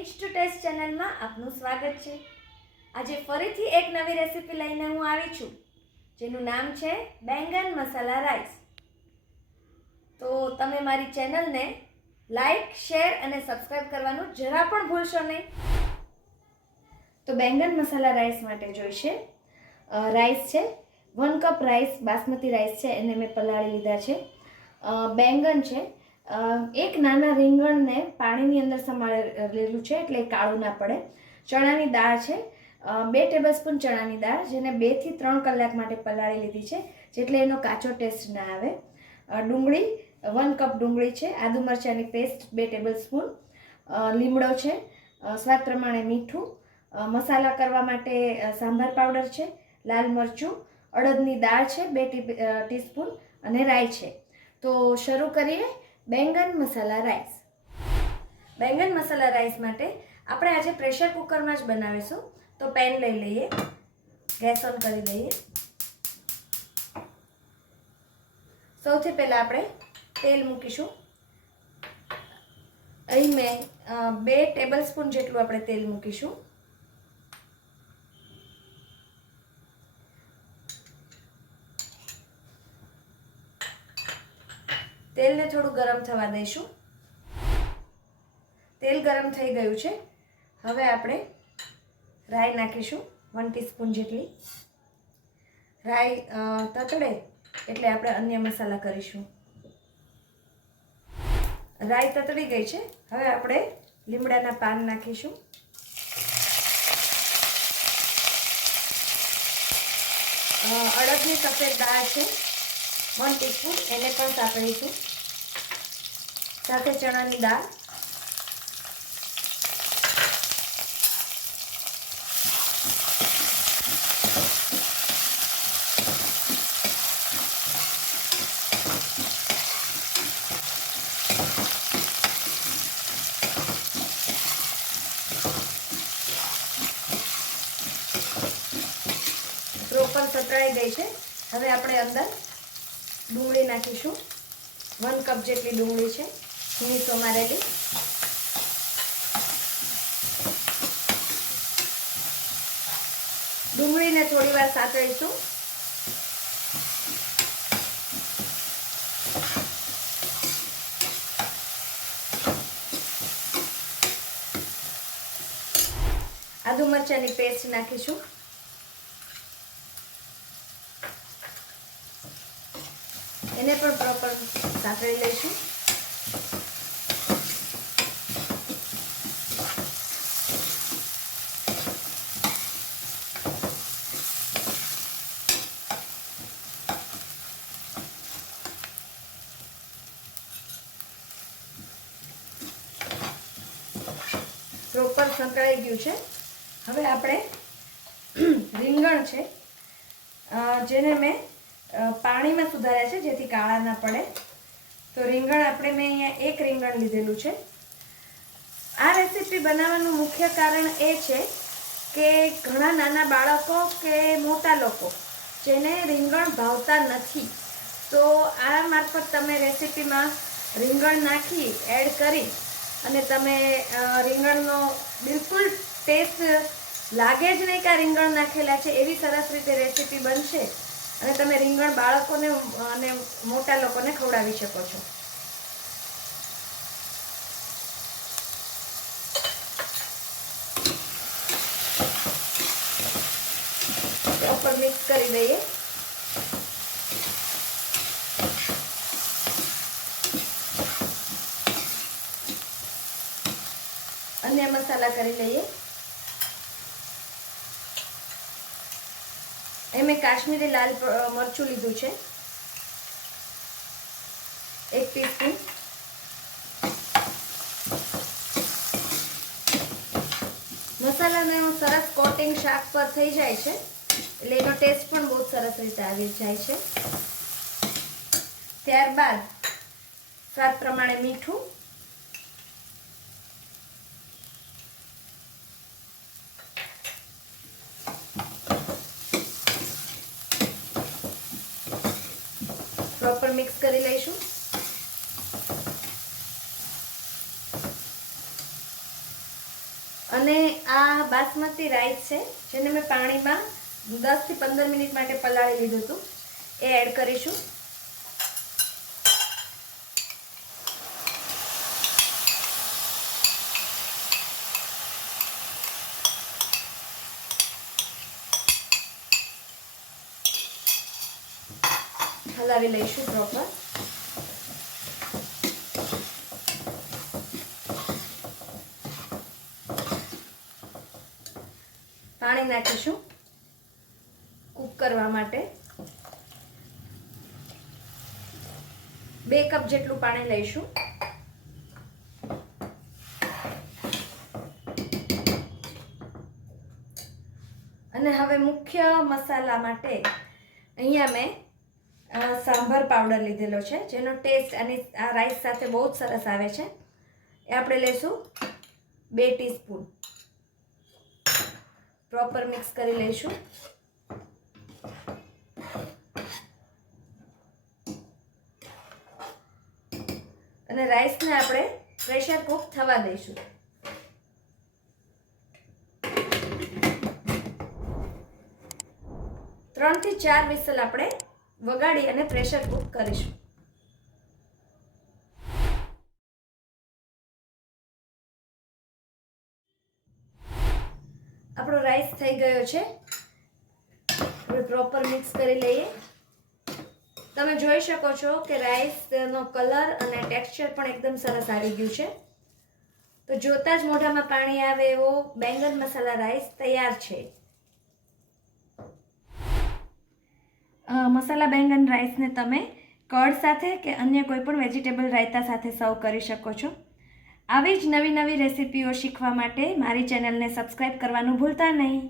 Pinch two test ચેનલમાં આપનું સ્વાગત છે। આજે ફરીથી એક નવી રેસીપી લઈને હું આવી છું, જેનું નામ છે બેંગન મસાલા રાઈસ। તો તમે મારી ચેનલને લાઈક, શેર અને સબસ્ક્રાઇબ કરવાનું જરા પણ ભૂલશો નહીં। તો બેંગન મસાલા રાઈસ માટે જોઈશે રાઈસ છે 1 કપ રાઈસ, બાસમતી રાઈસ છે, એને મેં પલાળી લીધા છે। બેંગન છે, એક નાના રીંગણને પાણીની અંદર સમારેલું છે એટલે કાળું ના પડે। ચણાની દાળ છે 2 ટેબલસ્પૂન ચણાની દાળ, જેને 2 થી 3 કલાક માટે પલાળી લીધી છે, જેટલે એનો કાચો ટેસ્ટ ના આવે। ડુંગળી 1 કપ ડુંગળી છે, આદુ મરચાંની પેસ્ટ 2 ટેબલસ્પૂન, લીમડો છે, સ્વાદ પ્રમાણે મીઠું, મસાલા કરવા માટે સાંભાર પાવડર છે, લાલ મરચું, અડદની દાળ છે 2 ટીસ્પૂન અને રાઈ છે। તો શરૂ કરીએ બેંગન મસાલા રાઈસ। બેંગન મસાલા રાઈસ માટે આપણે આજે પ્રેશર કુકરમાં જ બનાવીશું। તો પેન લઈ લઈએ, ગેસ ઓન કરી દઈએ। સૌથી પહેલાં આપણે તેલ મૂકીશું। અહીં મેં 2 ટેબલસ્પૂન જેટલું આપણે તેલ મૂકીશું। તેલને થોડું ગરમ થવા દઈશું। તેલ ગરમ થઈ ગયું છે, હવે આપણે રાઈ નાખીશું 1 ટીસ્પૂન જેટલી। રાઈ તતડે એટલે આપણે અન્ય મસાલા કરીશું। રાઈ તતડી ગઈ છે, હવે આપણે લીમડાના પાન નાખીશું। અડદની સફેદ દાળ છે 1 ટીસ્પૂન, એને પણ સાતળીશું। સાથે ચણાની દાળ, પ્રોપર સતળાઈ ગઈ છે। હવે આપણે અંદર ડુંગળી નાખીશું, 1 કપ જેટલી ડુંગળી છે, ઝીણી સમારેલી। ડુંગળીને થોડી વાર સાતળીશું। આદુ મરચાંની પેસ્ટ નાખીશું। એને પણ પ્રોપર સાતળી લઈશું। પ્રોપર સંકળાઈ ગયું છે। હવે આપણે રીંગણ છે, જેને મેં પાણીમાં સુધાર્યા છે જેથી કાળા ના પડે। તો રીંગણ આપણે મેં અહીંયા 1 રીંગણ લીધેલું છે। આ રેસીપી બનાવવાનું મુખ્ય કારણ એ છે કે ઘણા નાના બાળકો કે મોટા લોકો જેને રીંગણ ભાવતા નથી, તો આ મારફત તમે રેસીપીમાં રીંગણ નાખી એડ કરી અને તમે રીંગણનો બિલકુલ ટેસ્ટ લાગે જ નહીં કે રીંગણ નાખેલા છે એવી સરસ રીતે રેસીપી બનશે અને તમે રીંગણ બાળકોને અને મોટા લોકોને ખવડાવી શકો છો। પ્રોપર મિક્સ કરી દઈએ। અન્ય મસાલા કરી લઈએ। એ મેં કાશ્મીરી લાલ મરચું લીધું છે 1 ટીસ્પૂન, મસાલાનો સરસ કોટિંગ શાક પર થઈ જાય છે એટલે એનો ટેસ્ટ પણ બહુ સરસ રીતે આવી જાય છે। ત્યારબાદ સ્વાદ પ્રમાણે મીઠું, પ્રોપર મિક્સ કરી લઈશું। અને આ બાસમતી રાઈસ છે જેને મેં પાણીમાં 10 થી 15 મિનિટ માટે પલાળી લીધું હતું, એ એડ કરીશું. હલાવી લઈશું પ્રોપર. પાણી નાખીશું કૂક કરવા માટે. 2 કપ જેટલું પાણી લઈશું. અને હવે મુખ્ય મસાલા માટે અહીંયા મેં સાંભાર પાવડર લીધેલો છે, જેનો ટેસ્ટ અને આ રાઈસ સાથે બહુ જ સરસ આવે છે. એ આપણે લઈશું 2 ટીસ્પૂન. પ્રોપર મિક્સ કરી લઈશું. અને રાઈસને આપણે પ્રેશર કૂક થવા દઈશું. ત્રણ થી 4 વિસલ આપણે વગાડી અને પ્રેશર કૂક કરીશું. આપણો રાઈસ થઈ ગયો છે. હવે પ્રોપર મિક્સ કરી લઈએ. તમે જોઈ શકો છો કે રાઈસનો કલર અને ટેક્સચર પણ એકદમ સરસ આવી ગયું છે. તો જોતા જ મોઢામાં પાણી આવે એવો બેંગન મસાલા રાઈસ તૈયાર છે. મસાલા બેંગન રાઈસને તમે કર્ડ સાથે કે અન્ય કોઈ પણ વેજીટેબલ રાયતા સાથે સર્વ કરી શકો છો. આવી જ નવી રેસિપીઓ શીખવા માટે મારી ચેનલને સબસ્ક્રાઈબ કરવાનું ભૂલતા નહીં.